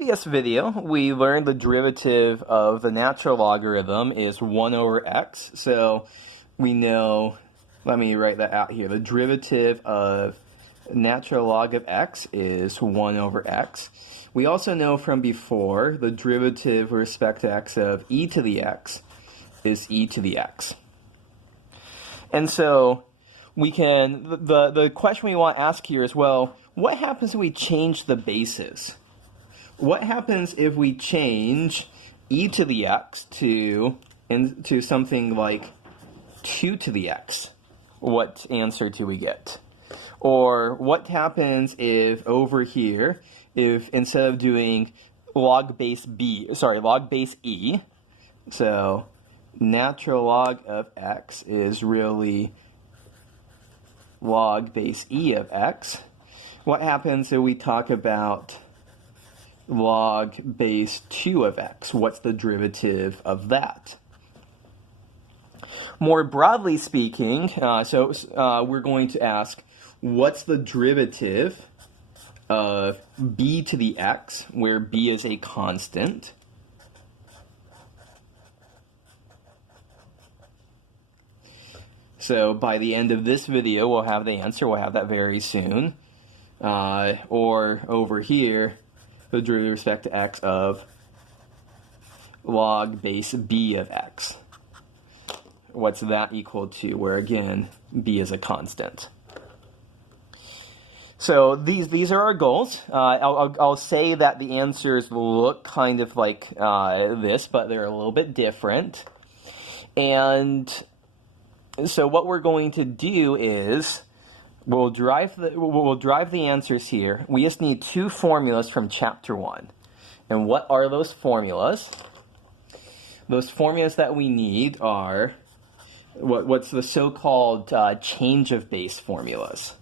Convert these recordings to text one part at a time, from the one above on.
previous video, we learned the derivative of the natural logarithm is 1 over x. So we know, let me write that out here. The derivative of natural log of x is 1 over x. We also know from before the derivative with respect to x of e to the x is e to the x. And so we can, the question we want to ask here is, well, what happens if we change the bases? What happens if we change e to the x to something like 2 to the x? What answer do we get? Or what happens if over here, if instead of doing log base e, so natural log of x is really log base e of x. What happens if we talk about log base 2 of x? What's the derivative of that? More broadly speaking, we're going to ask, what's the derivative of b to the x, where b is a constant? So by the end of this video, we'll have the answer. We'll have that very soon. Or over here, the derivative with respect to x of log base b of x. What's that equal to, where again, b is a constant? So these are our goals. I'll say that the answers look kind of like this, but they're a little bit different. And so what we're going to do is we'll drive the answers here. We just need two formulas from Chapter 1. And what are those formulas? Those formulas that we need are what's the so-called change of base formulas.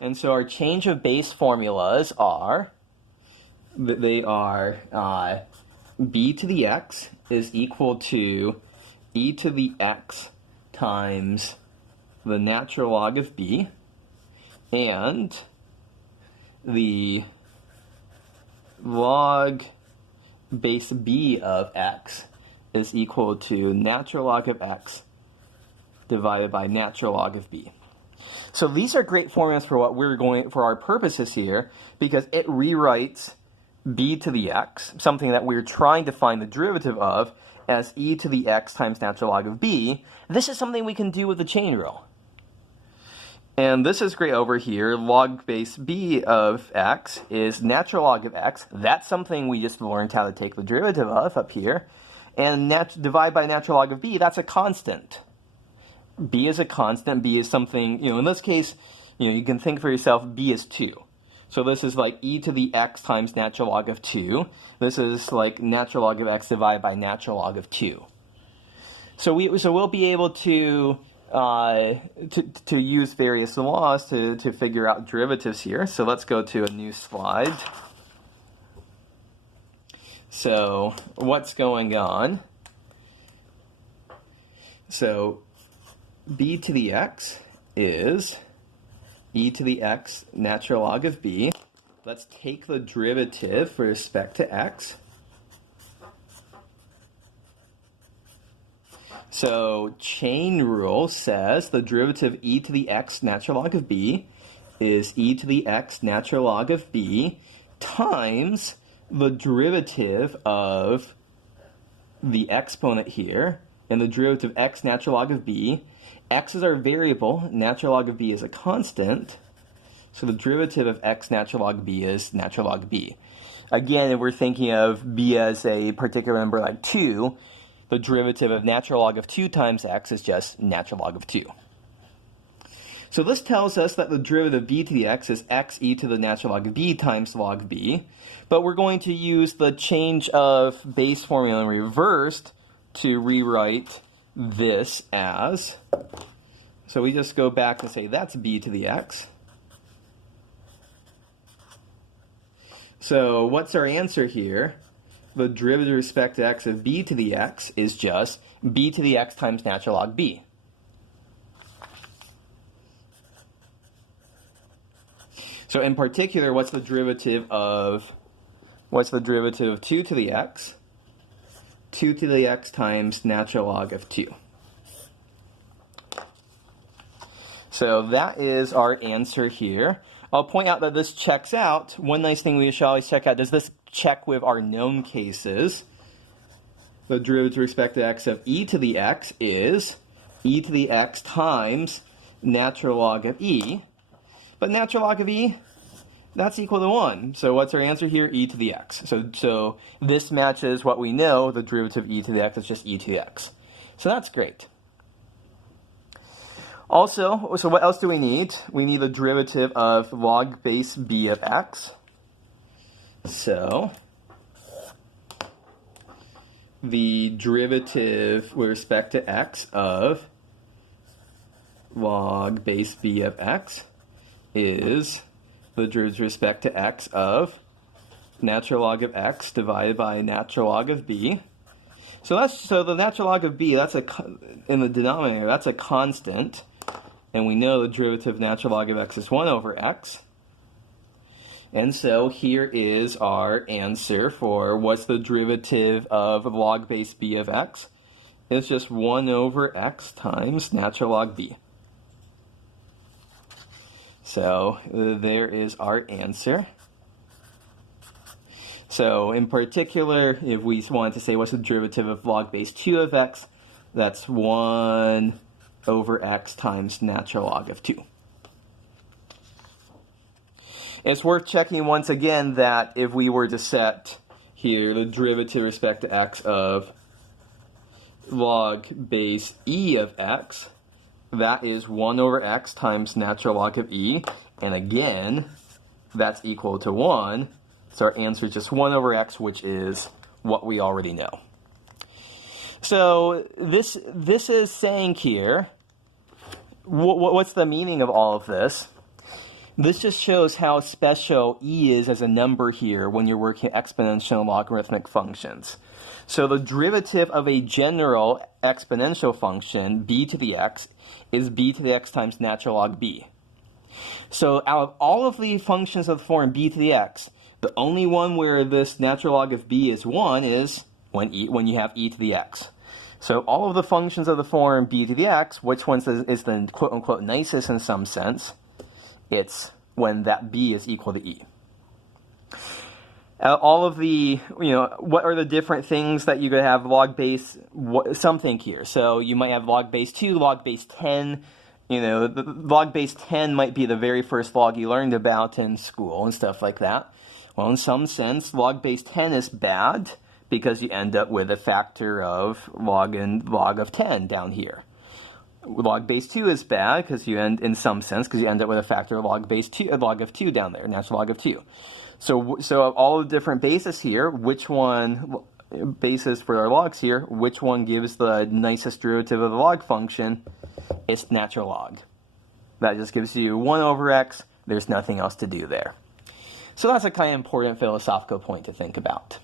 And so our change of base formulas are, b to the x is equal to e to the x times the natural log of b, and the log base b of x is equal to natural log of x divided by natural log of b. So these are great formulas for what we're going for our purposes here, because it rewrites b to the x, something that we're trying to find the derivative of, as e to the x times natural log of b. This is something we can do with the chain rule. And this is great over here. Log base b of x is natural log of x. That's something we just learned how to take the derivative of up here. And divide by natural log of b, that's a constant. B is a constant. B is something, in this case, you can think for yourself, b is 2. So this is like e to the x times natural log of 2. This is like natural log of x divided by natural log of 2. So we'll be able to use various laws to figure out derivatives here. So let's go to a new slide. So what's going on? So b to the x is e to the x natural log of b. Let's take the derivative with respect to x. So chain rule says the derivative of e to the x natural log of b is e to the x natural log of b times the derivative of the exponent here, and the derivative of x natural log of b. X is our variable, natural log of b is a constant, so the derivative of x natural log b is natural log b. Again, if we're thinking of b as a particular number like 2, the derivative of natural log of 2 times x is just natural log of 2. So this tells us that the derivative of b to the x is x e to the natural log of b times log b, but we're going to use the change of base formula in reversed to rewrite this as, so we just go back and say that's b to the x. So what's our answer here? the derivative with respect to x of b to the x is just b to the x times natural log b. So in particular, what's the derivative of 2 to the x? 2 to the x times natural log of 2. So that is our answer here. I'll point out that this checks out. One nice thing we should always check out, does this check with our known cases? The derivative with respect to x of e to the x is e to the x times natural log of e. But natural log of e, that's equal to 1. So what's our answer here? E to the x. So this matches what we know, the derivative of e to the x is just e to the x. So that's great. Also, so what else do we need? We need the derivative of log base b of x. So the derivative with respect to x of log base b of x is the derivative with respect to x of natural log of x divided by natural log of b. So the natural log of b, that's in the denominator, that's a constant. And we know the derivative of natural log of x is 1 over x. And so here is our answer for what's the derivative of log base b of x. It's just 1 over x times natural log b. So there is our answer. So in particular, if we wanted to say what's the derivative of log base 2 of x, that's 1 over x times natural log of 2. It's worth checking once again that if we were to set here the derivative with respect to x of log base e of x, that is 1 over x times natural log of e, and again, that's equal to 1, so our answer is just 1 over x, which is what we already know. So this is saying here, what's the meaning of all of this? This just shows how special e is as a number here when you're working exponential and logarithmic functions. So the derivative of a general exponential function, b to the x, is b to the x times natural log b. So out of all of the functions of the form b to the x, the only one where this natural log of b is 1 is when you have e to the x. So all of the functions of the form b to the x, which one is the quote-unquote nicest in some sense? It's when that b is equal to e. All of the, what are the different things that you could have log base something here? So you might have log base 2, log base 10. The log base 10 might be the very first log you learned about in school and stuff like that. Well, in some sense, log base 10 is bad because you end up with a factor of log of 10 down here. Log base 2 is bad because you end up with a factor of log of 2 down there, natural log of 2. So of all the different bases here, basis for our logs here, which one gives the nicest derivative of the log function? It's natural log. That just gives you 1 over x. There's nothing else to do there. So that's a kind of important philosophical point to think about.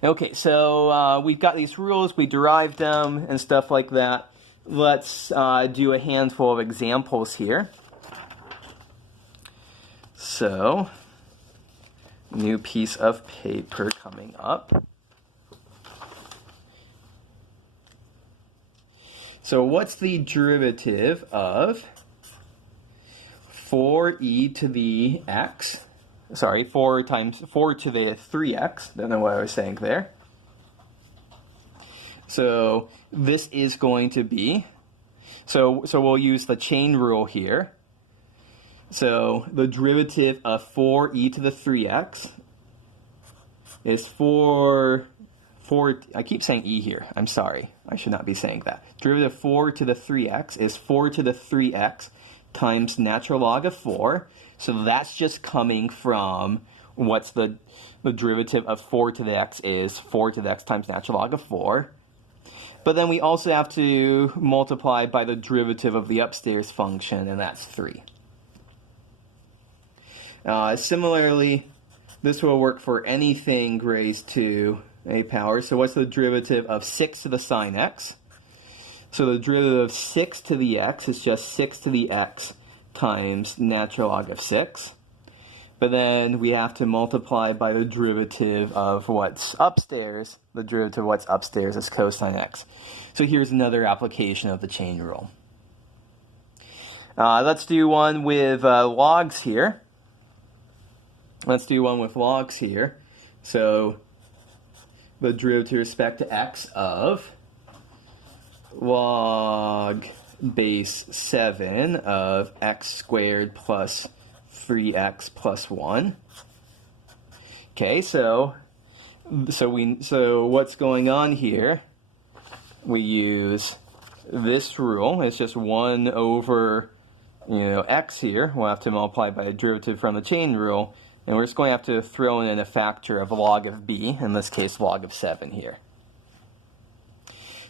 Okay, so we've got these rules, we derived them and stuff like that. Let's do a handful of examples here. So, new piece of paper coming up. So what's the derivative of 4e to the x? Sorry, 4 to the 3x. Don't know what I was saying there. So this is going to be, so we'll use the chain rule here. So the derivative of 4e to the 3x is 4, I keep saying e here. I'm sorry. I should not be saying that. Derivative of 4 to the 3x is 4 to the 3x times natural log of 4. So that's just coming from what's the derivative of 4 to the x is 4 to the x times natural log of 4. But then we also have to multiply by the derivative of the upstairs function, and that's 3. Similarly, this will work for anything raised to a power. So what's the derivative of 6 to the sine x? So the derivative of 6 to the x is just 6 to the x times natural log of 6. But then we have to multiply by the derivative of what's upstairs. The derivative of what's upstairs is cosine x. So here's another application of the chain rule. Let's do one with logs here. So the derivative with respect to x of log base 7 of x squared plus 3x plus 1. Okay, so what's going on here? We use this rule. It's just 1 over x here. We'll have to multiply by a derivative from the chain rule, and we're just going to have to throw in a factor of log of b, in this case log of 7 here.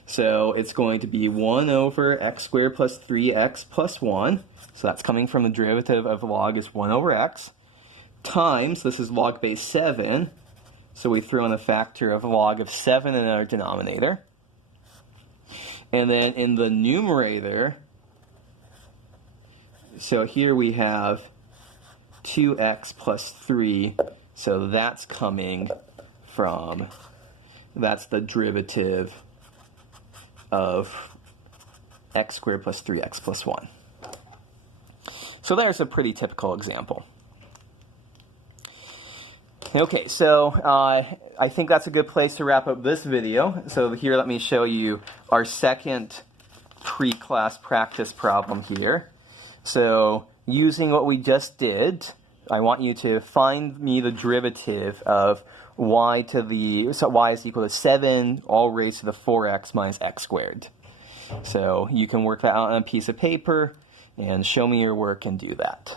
So it's going to be 1 over x squared plus 3x plus 1. So that's coming from the derivative of log is 1 over x, times, this is log base 7, so we throw in a factor of log of 7 in our denominator. And then in the numerator, so here we have 2x plus 3, so that's coming from, that's the derivative of x squared plus 3x plus 1. So there's a pretty typical example. Okay, so I think that's a good place to wrap up this video. So here, let me show you our second pre-class practice problem here. So using what we just did, I want you to find me the derivative of y to the, so y is equal to 7 all raised to the 4x minus x squared. So you can work that out on a piece of paper and show me your work and do that.